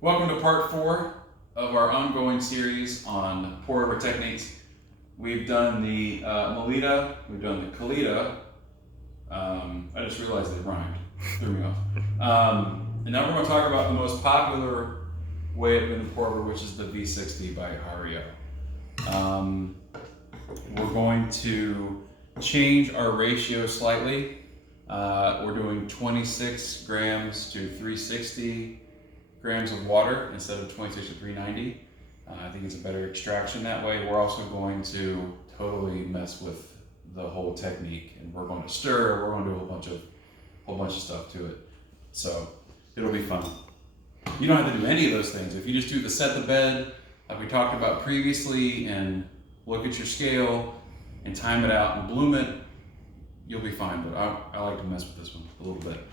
Welcome to part 4 of our ongoing series on pour-over techniques. We've done the Melita, we've done the Kalita. I just realized they rhymed, threw me off. And now we're going to talk about the most popular way of doing the pour-over, which is the V60 by Hario. We're going to change our ratio slightly. We're doing 26 grams to 360 grams of water instead of 26 to 390. I think it's a better extraction that way. We're also going to totally mess with the whole technique, and we're going to stir. We're going to do a whole bunch of stuff to it. So it'll be fun. You don't have to do any of those things. If you just do the set the bed like we talked about previously, and look at your scale and time it out and bloom it, you'll be fine. But I like to mess with this one a little bit.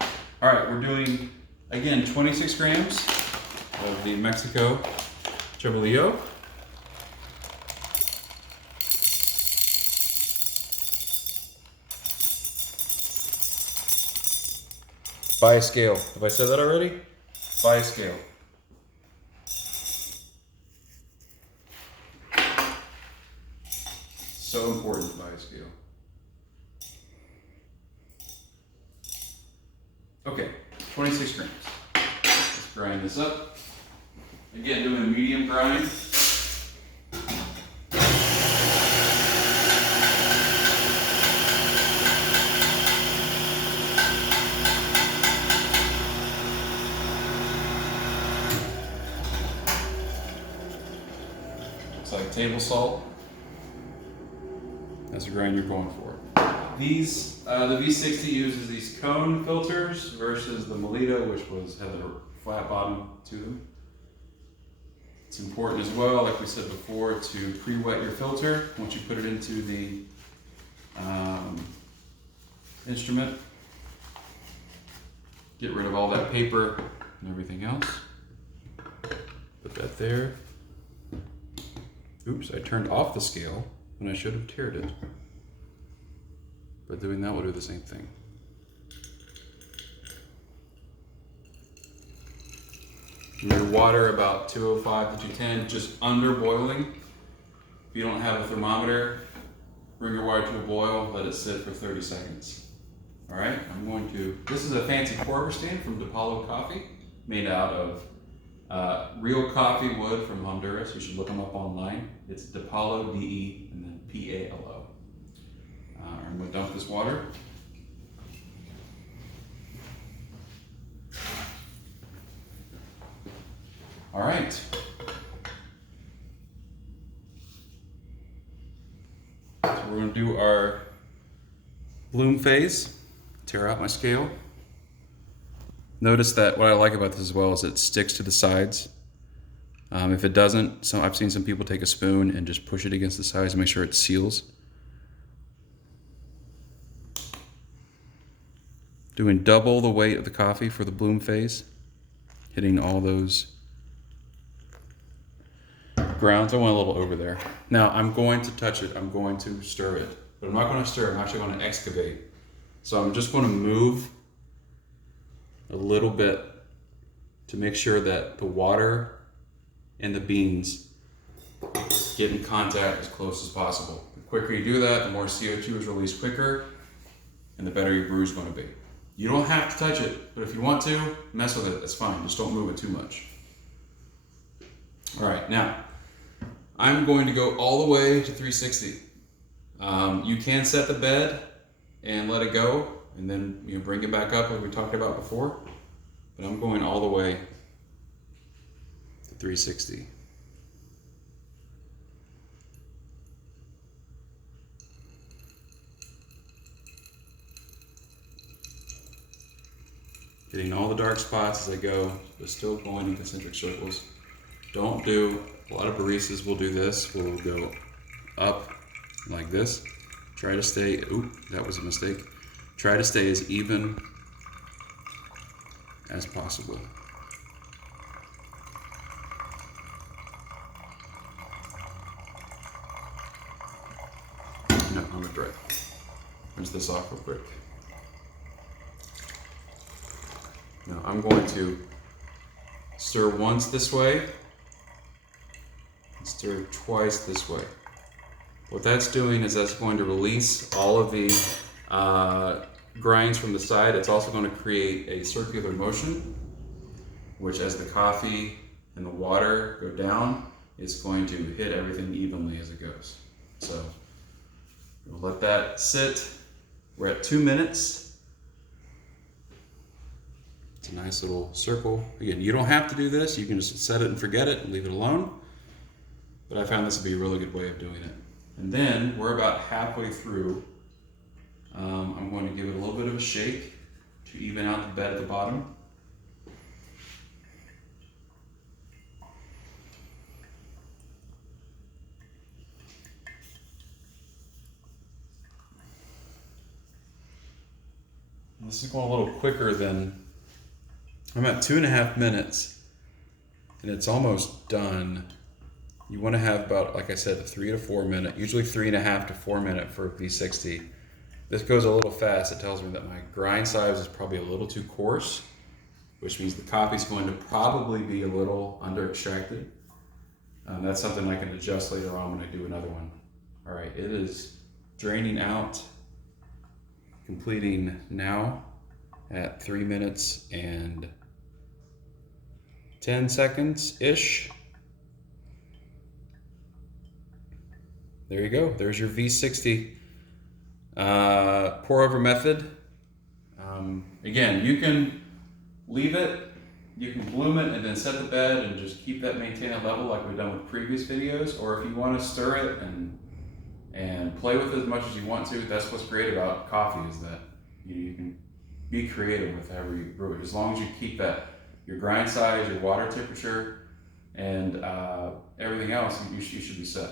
All right, we're doing again 26 grams of the Mexico Chapulillo. By a scale. Have I said that already? By a scale. So important, by a scale. Okay, 26 grams. Let's grind this up. Again, doing a medium grind. Looks like table salt. That's the grind you're going for. These, the V60 uses these cone filters versus the Melita, which had a flat bottom to them. It's important as well, like we said before, to pre-wet your filter once you put it into the instrument. Get rid of all that paper and everything else. Put that there. Oops, I turned off the scale when I should have tiered it. But doing that will do the same thing. Your water about 205 to 210, just under boiling. If you don't have a thermometer, bring your water to a boil, let it sit for 30 seconds. All right, this is a fancy pour-over stand from DePalo Coffee, made out of real coffee wood from Honduras. You should look them up online. It's DePalo, D-E, and then P-A-L-O. I'm gonna dump this water. All right. So we're gonna do our bloom phase. Tear out my scale. Notice that what I like about this as well is it sticks to the sides. If it doesn't, I've seen some people take a spoon and just push it against the sides to make sure it seals. Doing double the weight of the coffee for the bloom phase. Hitting all those grounds. I went a little over there. Now I'm going to touch it. I'm going to stir it. But I'm not going to stir. I'm actually going to excavate. So I'm just going to move a little bit to make sure that the water and the beans get in contact as close as possible. The quicker you do that, the more CO2 is released quicker, and the better your brew is going to be. You don't have to touch it, but if you want to, mess with it. That's fine. Just don't move it too much. All right, now I'm going to go all the way to 360. You can set the bed and let it go, and then bring it back up like we talked about before. But I'm going all the way to 360. Getting all the dark spots as I go, but still going in concentric circles. Don't do, a lot of baristas will do this. We'll go up like this. Try to stay, oop, that was a mistake. Try to stay as even as possible. No, I'm gonna try. Rinse this off real quick. Now I'm going to Stir once this way, and stir twice this way. What that's doing is that's going to release all of the grinds from the side. It's also going to create a circular motion, which as the coffee and the water go down, is going to hit everything evenly as it goes. So we'll let that sit. We're at 2 minutes. It's a nice little circle. Again, you don't have to do this. You can just set it and forget it and leave it alone. But I found this would be a really good way of doing it. And then we're about halfway through. I'm going to give it a little bit of a shake to even out the bed at the bottom. This is going a little quicker than, I'm at 2.5 minutes and it's almost done. You want to have about, like I said, the 3 to 4 minute, usually 3.5 to 4 minute for V60. This goes a little fast. It tells me that my grind size is probably a little too coarse, which means the coffee is going to probably be a little under extracted. That's something I can adjust later on when I do another one. All right, it is draining out, completing now at 3 minutes and 10 seconds-ish. There you go. There's your V60 pour over method. Again, you can leave it, you can bloom it and then set the bed and just keep that maintained level like we've done with previous videos. Or if you want to stir it and play with it as much as you want to, that's what's great about coffee, is that you can be creative with however you brew it. As long as you keep that, your grind size, your water temperature, and everything else, you should be set.